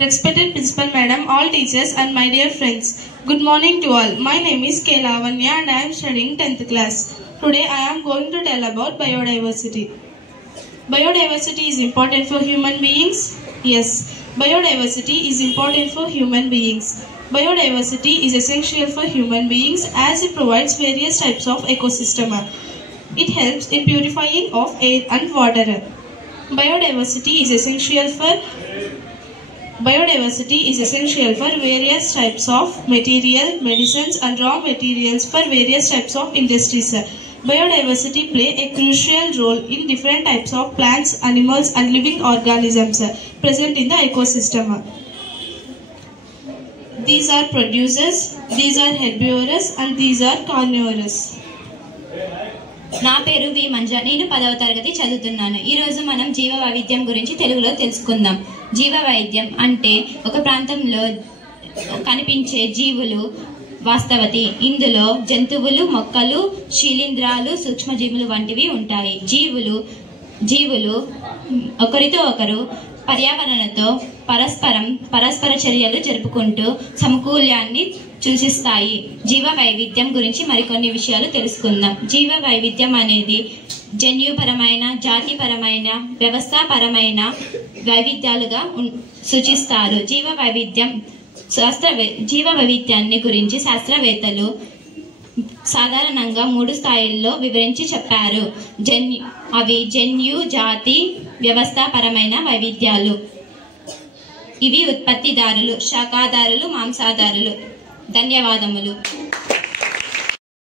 Respected Principal Madam, all teachers and my dear friends, good morning to all. My name is K. Lavanya and I am studying 10th class. Today I am going to tell about biodiversity. Biodiversity is important for human beings? Yes, biodiversity is important for human beings. Biodiversity is essential for human beings as it provides various types of ecosystem. It helps in purifying of air and water. Biodiversity is essential for various types of material, medicines and raw materials for various types of industries. Biodiversity play a crucial role in different types of plants, animals and living organisms present in the ecosystem. These are producers, these are herbivorous and these are carnivorous. నా పేరు వి మంజ. నేను 10వ తరగతి చదువుతున్నాను. ఈ రోజు మనం జీవ వైవిధ్యం గురించి తెలుగులో తెలుసుకుందాం. జీవ వైవిధ్యం అంటే ఒక ప్రాంతంలో కనిపించే జీవులు వాస్తవతి. ఇందులో జంతువులు, మొక్కలు, శిలీంధ్రాలు, సూక్ష్మజీవులు వంటివి ఉంటాయి. జీవులు ఒకరితో ఒకరు పర్యావరణంతో పరస్పర చర్యలు జరుపుకుంటూ సమకూల్యాన్ని సూచిస్తాయి. జీవ వైవిధ్యం గురించి మరికొన్ని విషయాలు తెలుసుకుందాం. జీవ వైవిధ్యం అనేది జన్యుపరమైన, జాతిపరమైన, వ్యవస్థాపరమైన వైవిధ్యాలుగా సూచిస్తారు. జీవ వైవిధ్యాన్ని గురించి శాస్త్రవేత్తలు సాధారణంగా 3 స్థాయిల్లో వివరించి చెప్పారు. అవి జన్యు, జాతి, వ్యవస్థాపరమైన వైవిధ్యాలు. ఇవి ఉత్పత్తిదారులు, శాఖాదారులు, మాంసాదారులు. ధన్యవాదములు.